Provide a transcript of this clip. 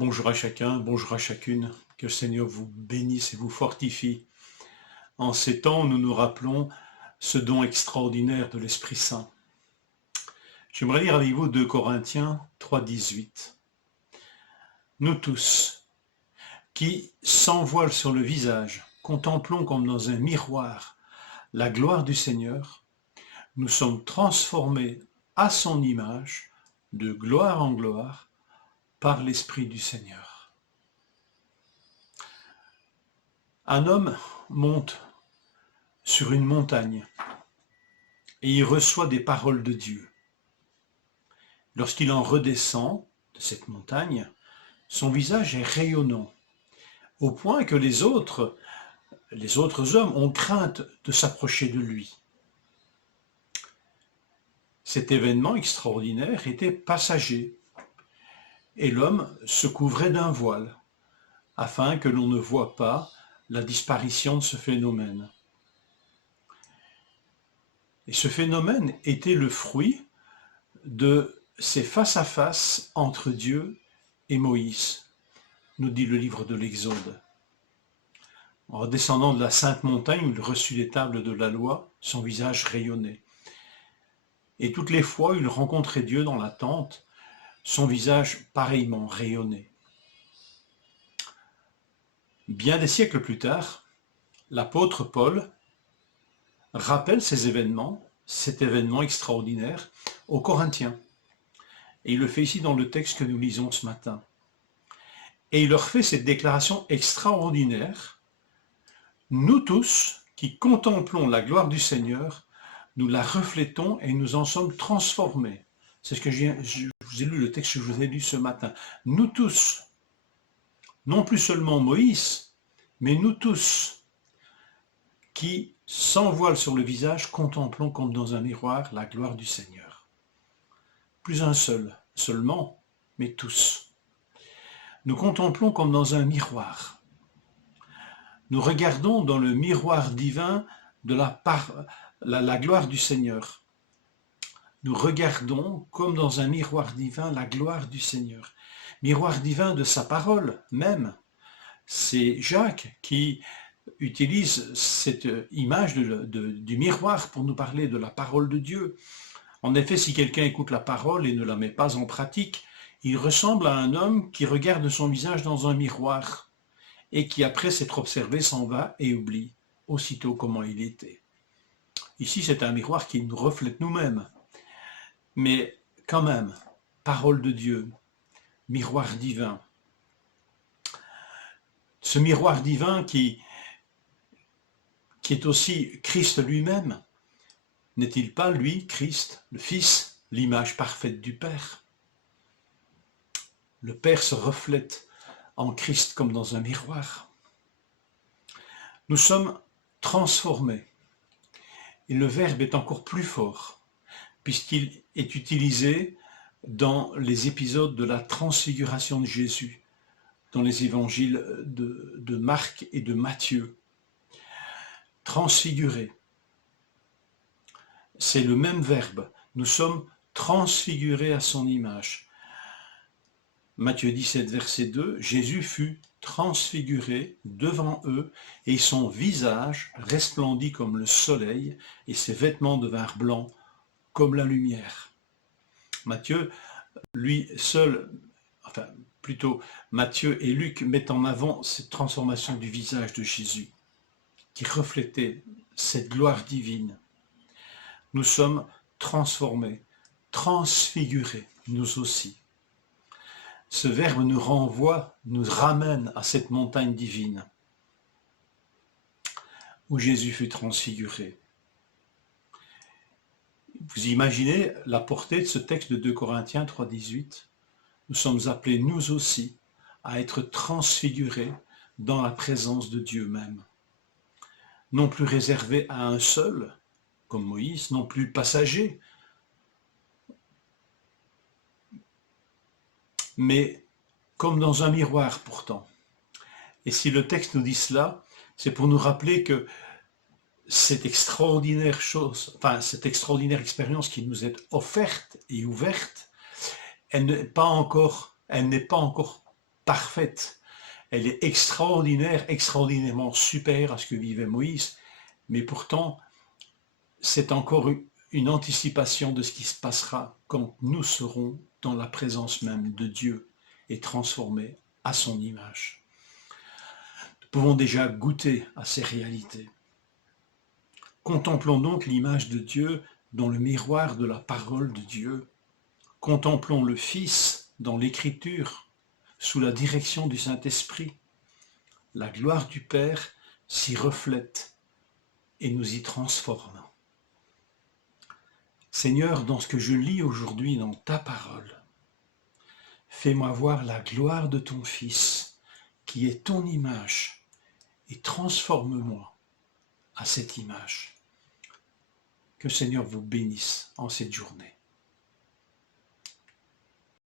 Bonjour à chacun, bonjour à chacune, que le Seigneur vous bénisse et vous fortifie. En ces temps, nous nous rappelons ce don extraordinaire de l'Esprit Saint. J'aimerais lire avec vous 2 Corinthiens 3,18. Nous tous, qui, sans voile sur le visage, contemplons comme dans un miroir la gloire du Seigneur, nous sommes transformés à son image, de gloire en gloire, par l'Esprit du Seigneur. Un homme monte sur une montagne et il reçoit des paroles de Dieu. Lorsqu'il en redescend de cette montagne, son visage est rayonnant, au point que les autres hommes ont crainte de s'approcher de lui. Cet événement extraordinaire était passager, et l'homme se couvrait d'un voile, afin que l'on ne voie pas la disparition de ce phénomène. Et ce phénomène était le fruit de ces face-à-face entre Dieu et Moïse, nous dit le livre de l'Exode. En redescendant de la sainte montagne où il reçut les tables de la loi, son visage rayonnait. Et toutes les fois où il rencontrait Dieu dans la tente, son visage pareillement rayonnait. Bien des siècles plus tard, l'apôtre Paul rappelle cet événement extraordinaire aux Corinthiens. Et il le fait ici dans le texte que nous lisons ce matin. Et il leur fait cette déclaration extraordinaire. Nous tous, qui contemplons la gloire du Seigneur, nous la reflétons et nous en sommes transformés. C'est ce que je vous ai lu, le texte que je vous ai lu ce matin. Nous tous, non plus seulement Moïse, mais nous tous, qui, sans voile sur le visage, contemplons comme dans un miroir la gloire du Seigneur. Plus un seul, seulement, mais tous. Nous contemplons comme dans un miroir. Nous regardons dans le miroir divin de la gloire du Seigneur. Nous regardons comme dans un miroir divin la gloire du Seigneur. Miroir divin de sa parole même. C'est Jacques qui utilise cette image du miroir pour nous parler de la parole de Dieu. En effet, si quelqu'un écoute la parole et ne la met pas en pratique, il ressemble à un homme qui regarde son visage dans un miroir et qui, après s'être observé, s'en va et oublie aussitôt comment il était. Ici, c'est un miroir qui nous reflète nous-mêmes. Mais quand même, parole de Dieu, miroir divin. Ce miroir divin qui est aussi Christ lui-même. N'est-il pas, lui, Christ, le Fils, l'image parfaite du Père? Le Père se reflète en Christ comme dans un miroir. Nous sommes transformés. Et le verbe est encore plus fort, puisqu'il est utilisé dans les épisodes de la transfiguration de Jésus, dans les évangiles de Marc et de Matthieu. Transfiguré. C'est le même verbe. Nous sommes transfigurés à son image. Matthieu 17, verset 2, Jésus fut transfiguré devant eux et son visage resplendit comme le soleil et ses vêtements devinrent blancs comme la lumière. Matthieu, lui seul, enfin plutôt Matthieu et Luc mettent en avant cette transformation du visage de Jésus qui reflétait cette gloire divine. Nous sommes transformés, transfigurés, nous aussi. Ce verbe nous renvoie, nous ramène à cette montagne divine où Jésus fut transfiguré. Vous imaginez la portée de ce texte de 2 Corinthiens 3,18 ? Nous sommes appelés, nous aussi, à être transfigurés dans la présence de Dieu même. Non plus réservés à un seul, comme Moïse, non plus passagers, mais comme dans un miroir pourtant. Et si le texte nous dit cela, c'est pour nous rappeler que cette extraordinaire cette extraordinaire expérience qui nous est offerte et ouverte, elle n'est pas encore parfaite, elle est extraordinaire, extraordinairement supérieure à ce que vivait Moïse, mais pourtant, c'est encore une anticipation de ce qui se passera quand nous serons dans la présence même de Dieu et transformés à son image. Nous pouvons déjà goûter à ces réalités. Contemplons donc l'image de Dieu dans le miroir de la parole de Dieu. Contemplons le Fils dans l'Écriture, sous la direction du Saint-Esprit. La gloire du Père s'y reflète et nous y transforme. Seigneur, dans ce que je lis aujourd'hui dans ta parole, fais-moi voir la gloire de ton Fils, qui est ton image, et transforme-moi à cette image. Que Seigneur vous bénisse en cette journée.